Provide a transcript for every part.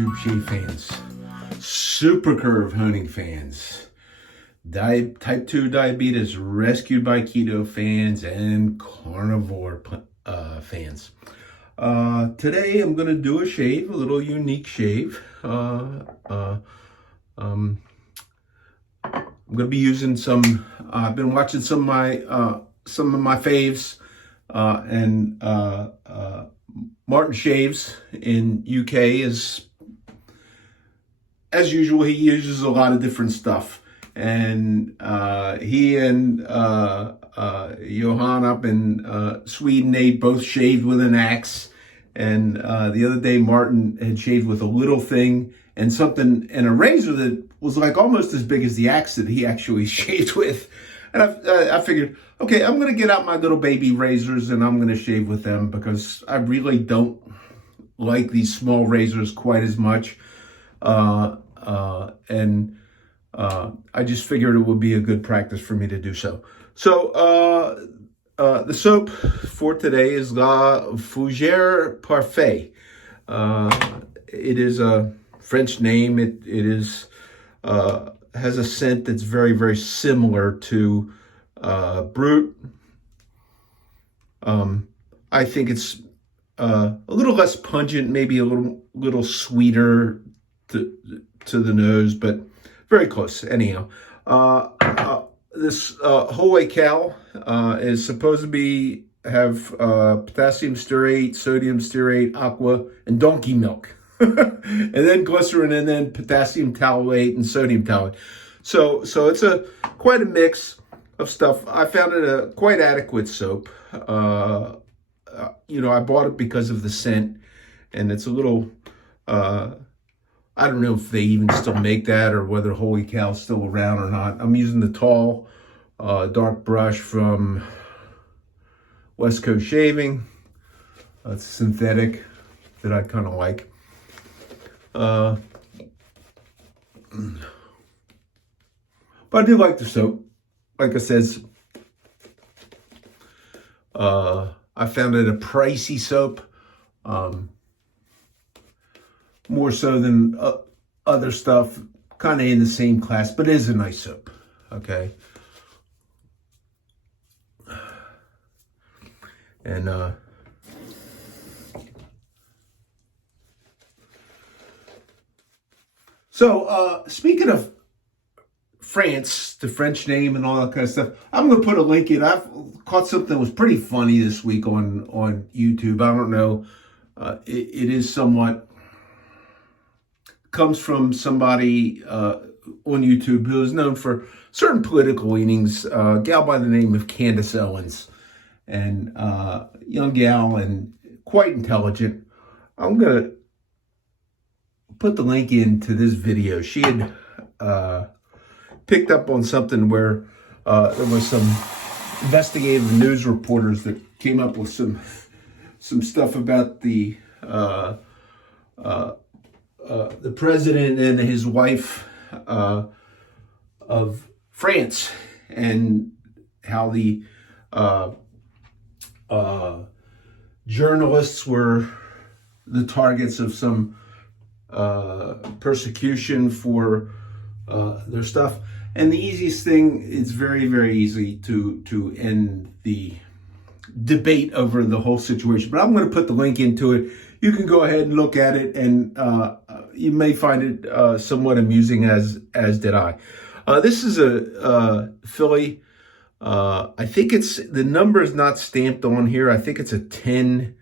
YouTube shave fans, super curve honing fans, type 2 diabetes rescued by keto fans, and carnivore fans. Today I'm going to do a shave, a little unique shave. I'm going to be using some, I've been watching some of my faves, and Martin Shaves in UK is, as usual, he uses a lot of different stuff. And he and Johan up in Sweden, they both shaved with an axe. And the other day, Martin had shaved with a little thing and something, and a razor that was like almost as big as the axe that he actually shaved with. And I figured, okay, I'm going to get out my little baby razors and I'm going to shave with them, because I really don't like these small razors quite as much. I just figured it would be a good practice for me to do so. So the soap for today is La Fougère Parfait. It is a French name. It is has a scent that's very, very similar to Brut. I think it's a little less pungent, maybe a little sweeter to the nose, but very close. Anyhow, this Holy Cow is supposed to have potassium stearate, sodium stearate, aqua, and donkey milk. And then glycerin, and then potassium tauate and sodium tauate. So it's quite a mix of stuff. I found it a quite adequate soap. I bought it because of the scent, and it's a little, I don't know if they even still make that or whether Holy Cow's still around or not. I'm using the tall, dark brush from West Coast Shaving. It's synthetic that I kind of like. But I do like the soap. Like I says, I found it a pricey soap, more so than other stuff, kind of in the same class, but it is a nice soap. Okay. And so, speaking of France, the French name and all that kind of stuff, I'm going to put a link in. I've caught something that was pretty funny this week on YouTube. I don't know. It is somewhat, comes from somebody on YouTube who is known for certain political leanings, a gal by the name of Candace Owens. And young gal and quite intelligent. I'm going to put the link into this video. She had picked up on something where there was some investigative news reporters that came up with some stuff about the president and his wife of France, and how the journalists were the targets of some persecution for their stuff. And the easiest thing, it's very, very easy to end the debate over the whole situation. But I'm going to put the link into it. You can go ahead and look at it, and you may find it somewhat amusing, as did I. This is a filly. I think the number is not stamped on here. I think it's a 10.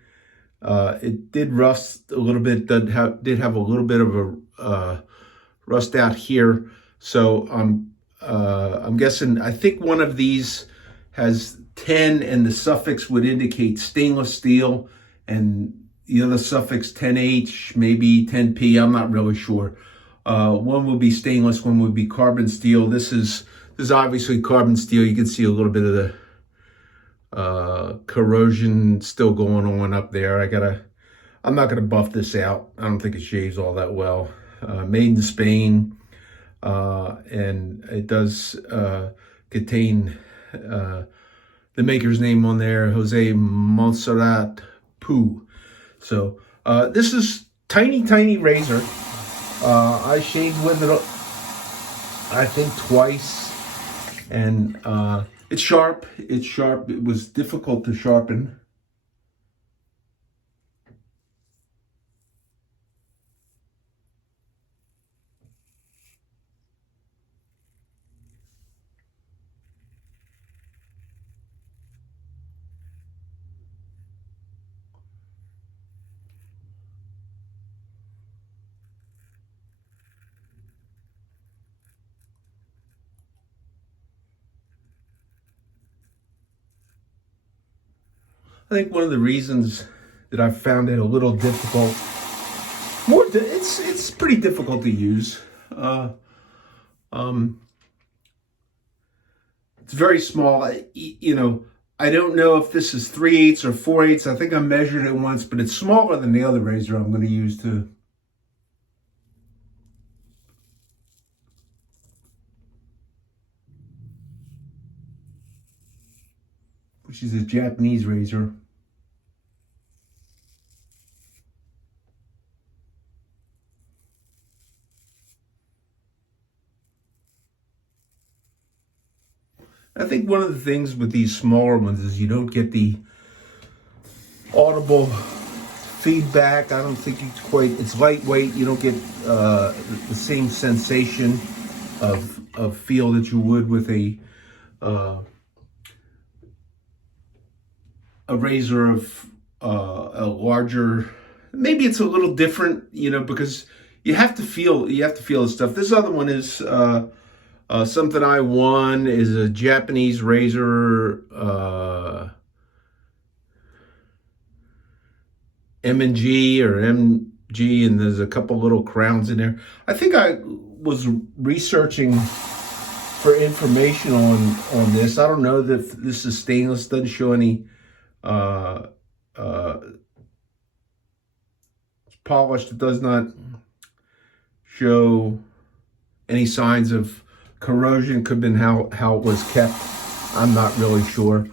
It did rust a little bit. Did have a little bit of a rust out here. So I'm guessing. I think one of these has 10, and the suffix would indicate stainless steel, and the other suffix 10H, maybe 10P. I'm not really sure. One would be stainless. One would be carbon steel. This is obviously carbon steel. You can see a little bit of the corrosion still going on up there. I'm not gonna buff this out. I don't think it shaves all that well. Made in Spain, and it does contain the maker's name on there, Jose Montserrat Pou. So this is tiny razor. I shaved with it, I think, twice, and it's sharp. It's sharp. It was difficult to sharpen. I think one of the reasons that I found it a little difficult, it's pretty difficult to use. Um, it's very small. I don't know if this is 3/8 or 4/8. I think I measured it once, but it's smaller than the other razor I'm going to use too. Which is a Japanese razor. I think one of the things with these smaller ones is you don't get the audible feedback. I don't think it's lightweight. You don't get the same sensation of feel that you would with a razor of a larger. Maybe it's a little different, because you have to feel the stuff. This other one is something I won, is a Japanese razor, M&G or MG, and there's a couple little crowns in there. I think I was researching for information on this. I don't know that this is stainless. Doesn't show any it's polished. It does not show any signs of corrosion. Could have been how it was kept. I'm not really sure.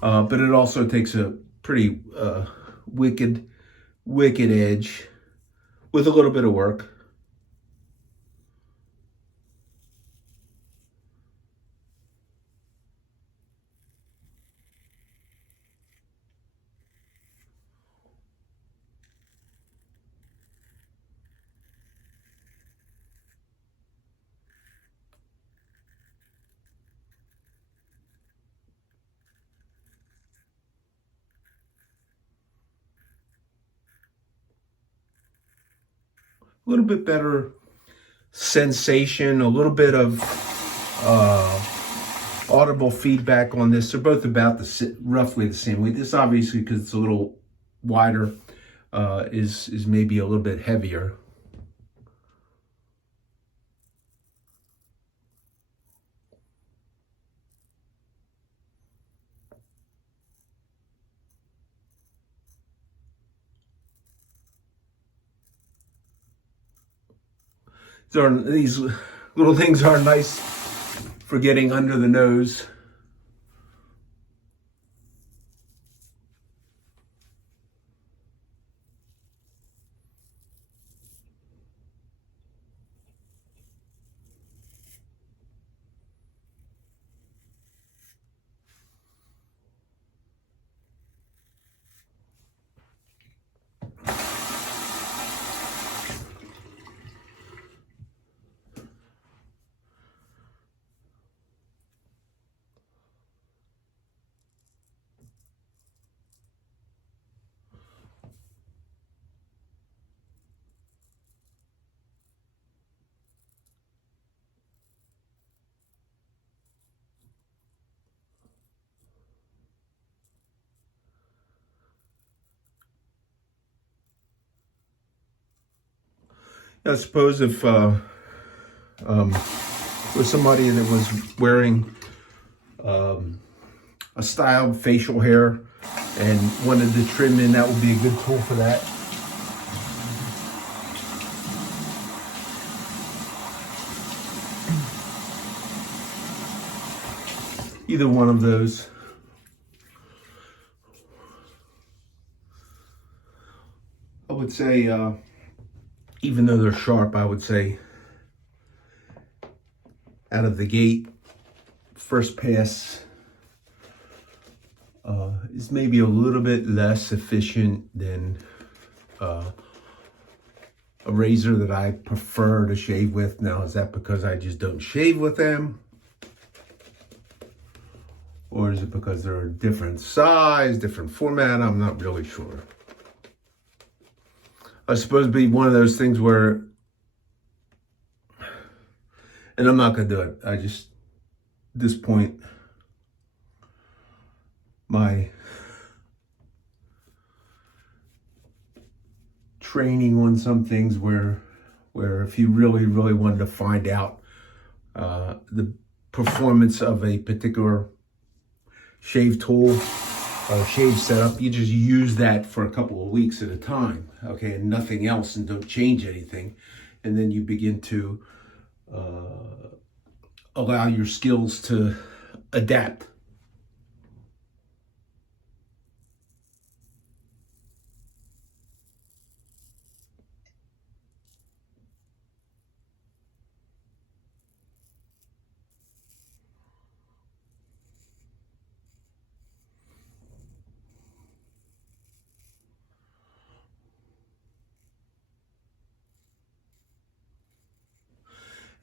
But it also takes a pretty wicked edge with a little bit of work. A little bit better sensation, a little bit of audible feedback on this. They're both about roughly the same weight. This obviously, because it's a little wider, is maybe a little bit heavier. These little things are nice for getting under the nose. I suppose if was somebody that was wearing a styled facial hair and wanted to trim in, that would be a good tool for that. Either one of those. I would say even though they're sharp, I would say out of the gate, first pass is maybe a little bit less efficient than a razor that I prefer to shave with. Now, is that because I just don't shave with them? Or is it because they're a different size, different format? I'm not really sure. I suppose it'd be one of those things where, and I'm not going to do it. I just, at this point, my training on some things where if you really wanted to find out the performance of a particular shave tool or shave setup, you just use that for a couple of weeks at a time, okay, and nothing else, and don't change anything, and then you begin to allow your skills to adapt.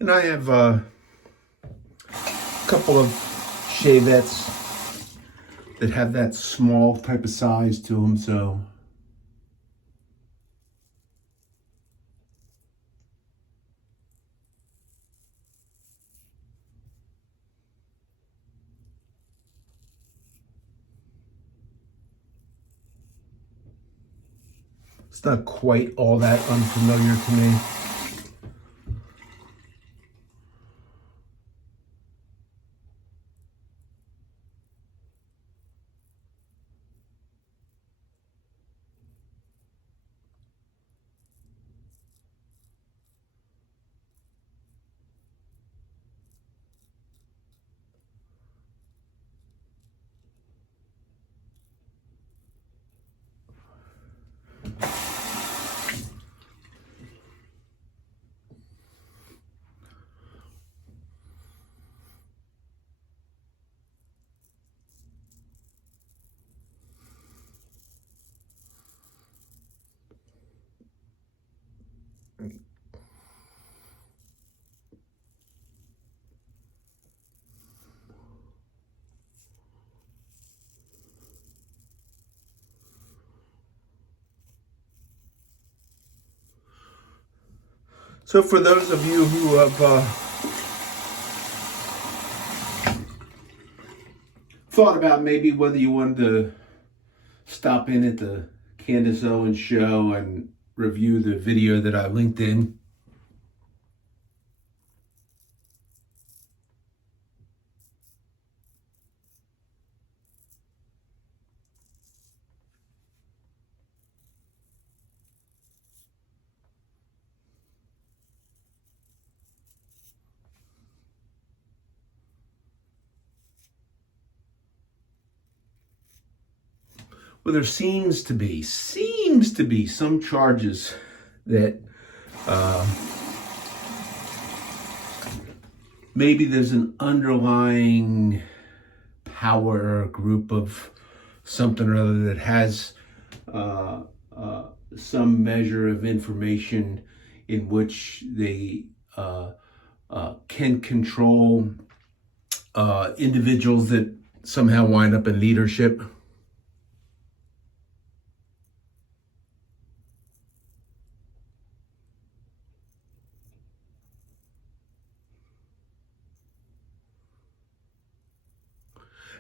And I have a couple of shavettes that have that small type of size to them, so it's not quite all that unfamiliar to me. So for those of you who have thought about maybe whether you wanted to stop in at the Candace Owens show and review the video that I linked in, well, there seems to be some charges that maybe there's an underlying power group of something or other that has some measure of information in which they can control individuals that somehow wind up in leadership.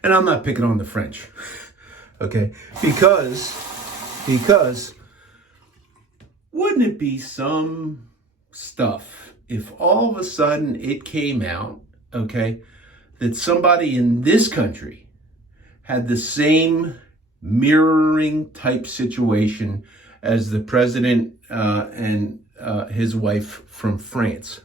And I'm not picking on the French, okay? Because wouldn't it be some stuff if all of a sudden it came out, okay, that somebody in this country had the same mirroring type situation as the president and his wife from France?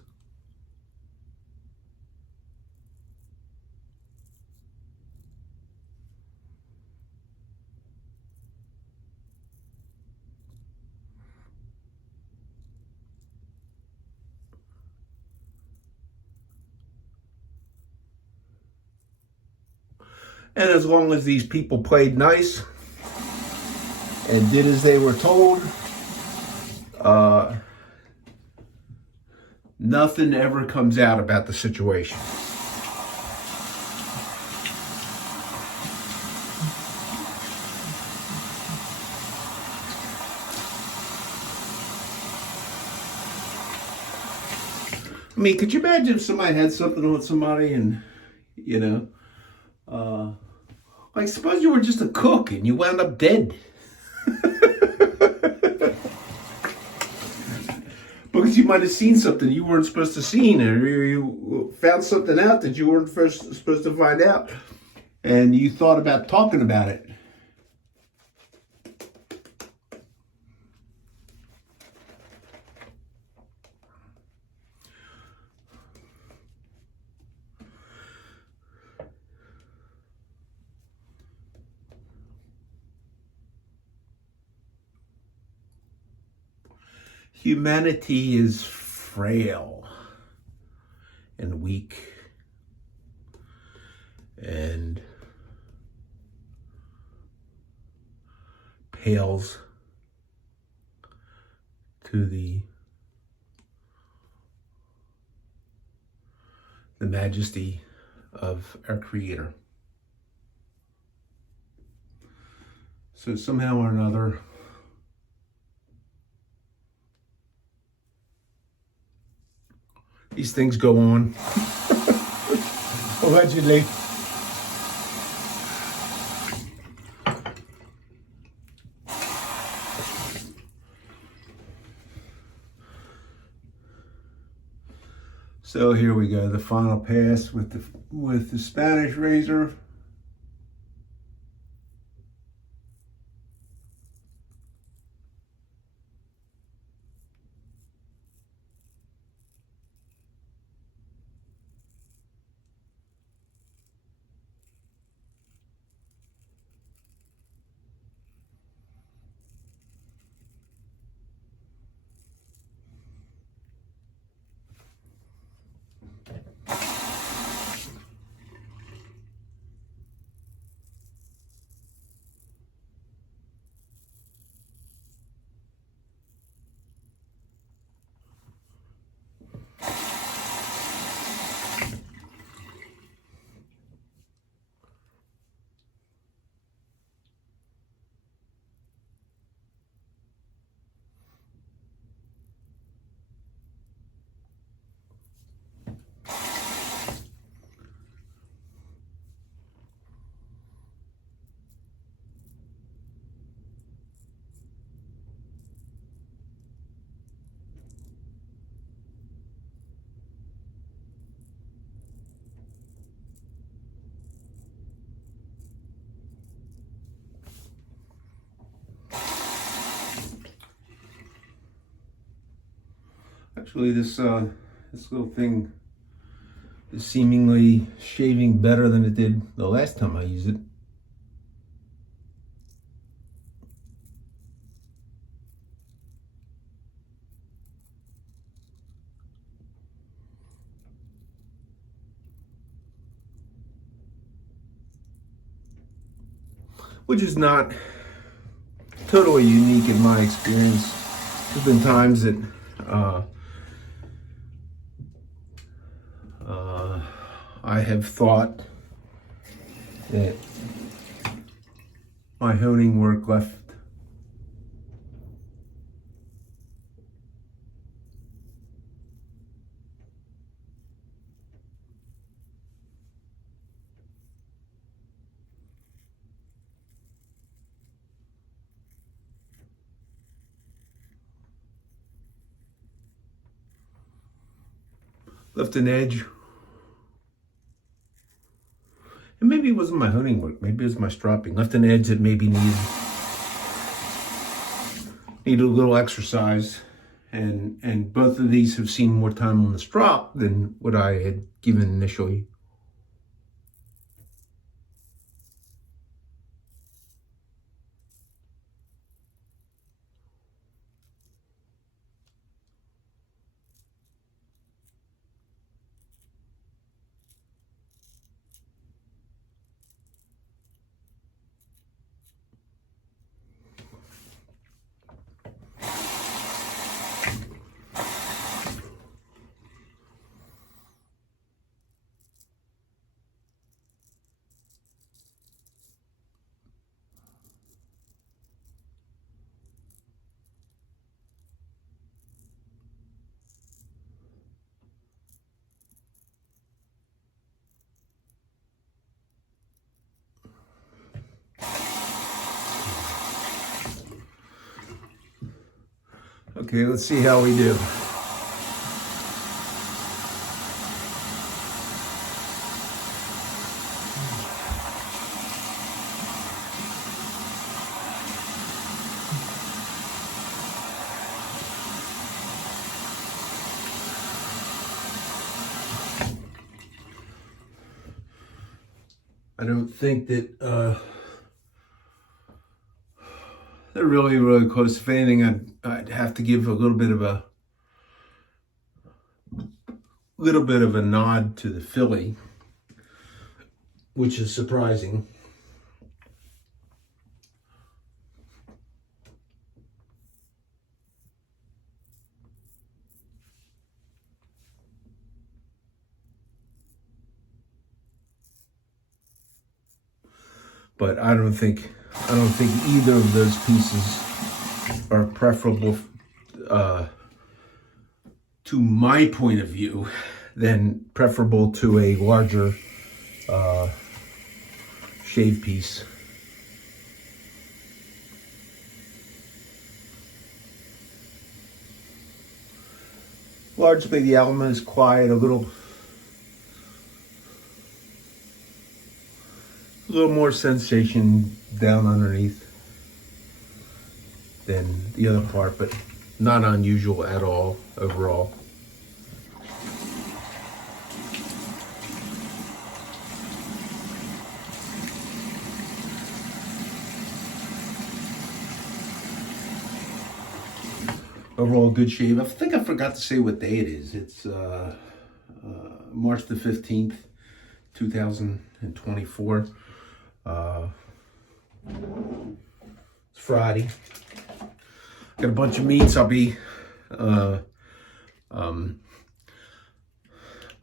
And as long as these people played nice and did as they were told, nothing ever comes out about the situation. I mean, could you imagine if somebody had something on somebody and, like suppose you were just a cook and you wound up dead. Because you might have seen something you weren't supposed to see, or you found something out that you weren't first supposed to find out, and you thought about talking about it. Humanity is frail and weak and pales to the majesty of our Creator. So somehow or another, these things go on. Allegedly. So here we go, the final pass with the Spanish razor. Actually, this little thing is seemingly shaving better than it did the last time I used it. Which is not totally unique in my experience. There's been times that I have thought that my honing work left an edge. And maybe it wasn't my honing work, maybe it was my stropping. Left an edge that maybe needed a little exercise. And both of these have seen more time on the strop than what I had given initially. Okay, let's see how we do. I don't think that they're really, really close. If anything, I'd have to give a little bit of a nod to the Philly, which is surprising. But I don't think either of those pieces are preferable to my point of view than preferable to a larger shave piece. Largely the element is quiet, a little more sensation down underneath than the other part, but not unusual at all overall. Overall good shave. I think I forgot to say what day it is. It's March the 15th, 2024. It's Friday. Got a bunch of meats. I'll be bought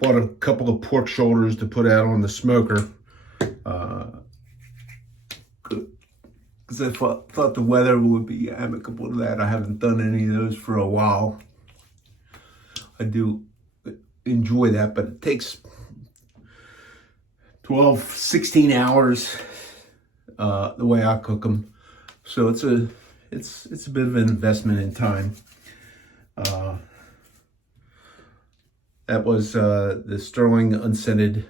a couple of pork shoulders to put out on the smoker because I thought the weather would be amicable to that. I haven't done any of those for a while. I do enjoy that, but it takes 12, 16 hours the way I cook them. So it's a bit of an investment in time. That was the Sterling Unscented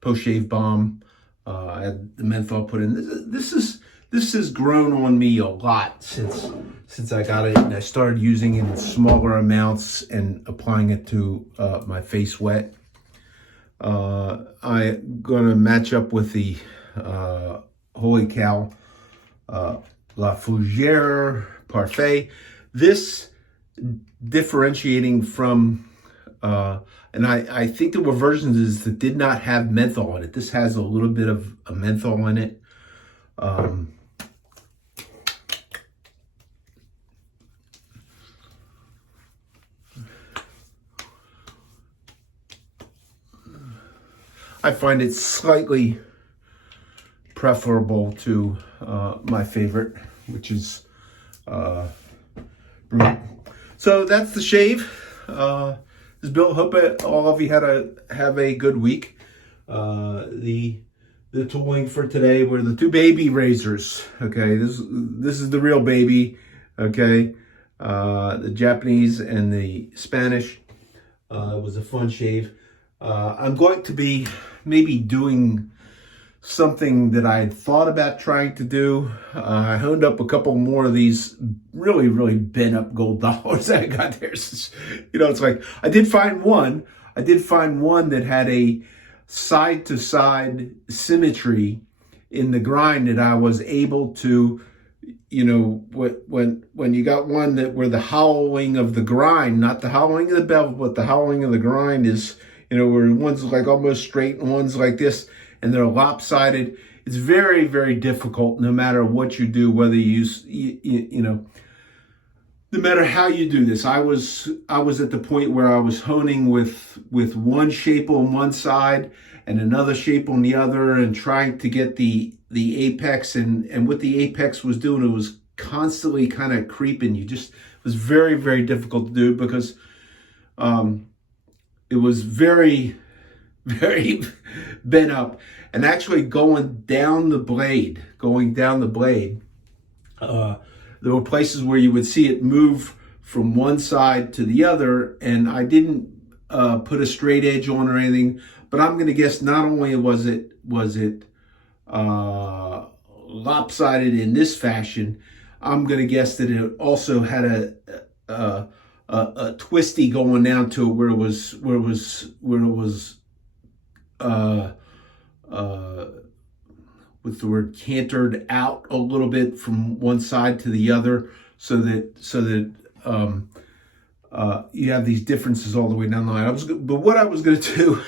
post-shave balm. I had the menthol put in. This has grown on me a lot since I got it, and I started using it in smaller amounts and applying it to my face wet. I'm gonna match up with the Holy Cow La Fougère Parfait. This differentiating from and I think there were versions that did not have menthol in it. This has a little bit of a menthol in it. I find it slightly preferable to my favorite, which is Brut. So that's the shave. This is Bill. Hope all of you have a good week. The tooling for today were the two baby razors. Okay, this is the real baby. Okay, the Japanese and the Spanish. It was a fun shave. I'm going to be maybe doing something that I had thought about trying to do. I honed up a couple more of these really, really bent up gold dollars that I got there. It's like I did find one that had a side to side symmetry in the grind that I was able to, when you got one that where the hollowing of the grind, not the hollowing of the bevel, but the hollowing of the grind is, where one's like almost straight and one's like this, and they're lopsided. It's very, very difficult no matter what you do, whether you use, no matter how you do this. I was at the point where I was honing with one shape on one side and another shape on the other and trying to get the apex, and what the apex was doing, it was constantly kind of creeping. It was very, very difficult to do because it was very, very bent up, and actually going down the blade, there were places where you would see it move from one side to the other, and I didn't put a straight edge on or anything, but I'm going to guess not only was it lopsided in this fashion, I'm going to guess that it also had a twisty going down to it where it was what's the word, cantered out a little bit from one side to the other, so that you have these differences all the way down the line. But what I was going to do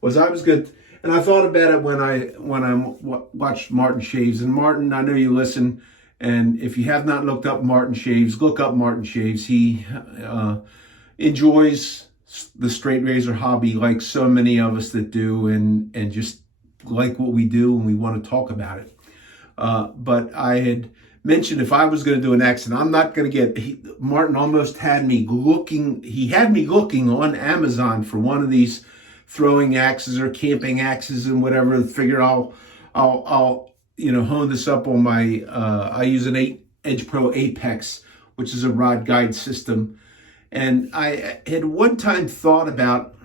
was and I thought about it when I watched Martin Shaves. And Martin, I know you listen, and if you have not looked up Martin Shaves, look up Martin Shaves. He enjoys the straight razor hobby like so many of us that do, and just like what we do, and we want to talk about it. But I had mentioned if I was going to do an axe, and I'm not going to get, Martin almost had me looking, he had me looking on Amazon for one of these throwing axes or camping axes and whatever. Figure I'll hone this up on my, I use an Edge Pro Apex, which is a rod guide system. And I had one time thought about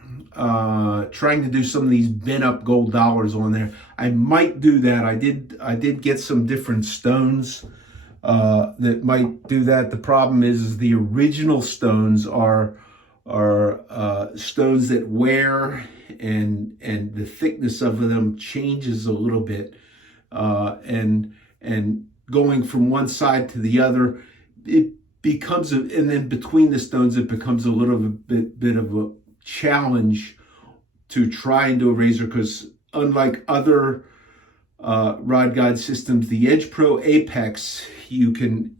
trying to do some of these bent up gold dollars on there. I might do that. I did get some different stones that might do that. The problem is the original stones are stones that wear, and the thickness of them changes a little bit, and going from one side to the other, it becomes and then between the stones it becomes a little bit of a challenge to try and do a razor, because unlike other rod guide systems, the Edge Pro Apex, you can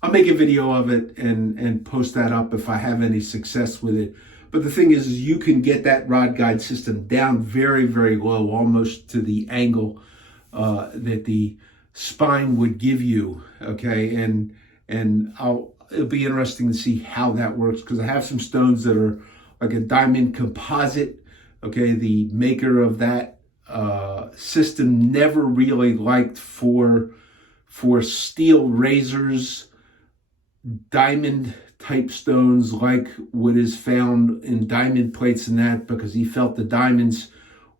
I'll make a video of it and post that up if I have any success with it. But the thing is you can get that rod guide system down very, very low, almost to the angle that the spine would give you. Okay, and it'll be interesting to see how that works, because I have some stones that are like a diamond composite. Okay, the maker of that system never really liked for steel razors diamond type stones like what is found in diamond plates and that, because he felt the diamonds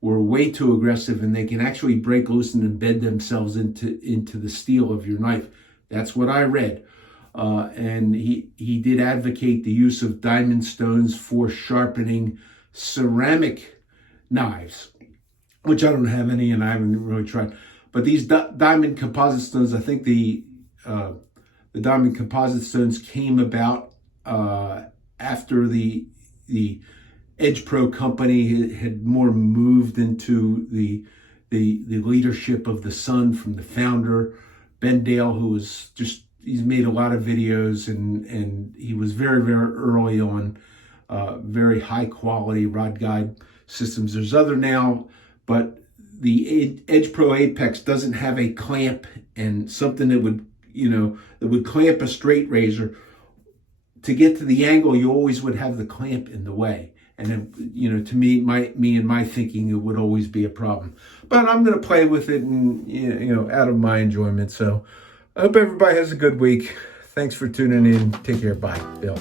were way too aggressive and they can actually break loose and embed themselves into the steel of your knife. That's what I read. And he did advocate the use of diamond stones for sharpening ceramic knives, which I don't have any and I haven't really tried. But these diamond composite stones, I think the diamond composite stones came about after the Edge Pro company had more moved into the leadership of the son from the founder, Ben Dale, who was he's made a lot of videos, and he was very, very early on very high quality rod guide systems. There's other now, but the Edge Pro Apex doesn't have a clamp and something that would clamp a straight razor. To get to the angle, you always would have the clamp in the way. And then, to me and my thinking, it would always be a problem. But I'm going to play with it and, out of my enjoyment. So I hope everybody has a good week. Thanks for tuning in. Take care. Bye. Bill.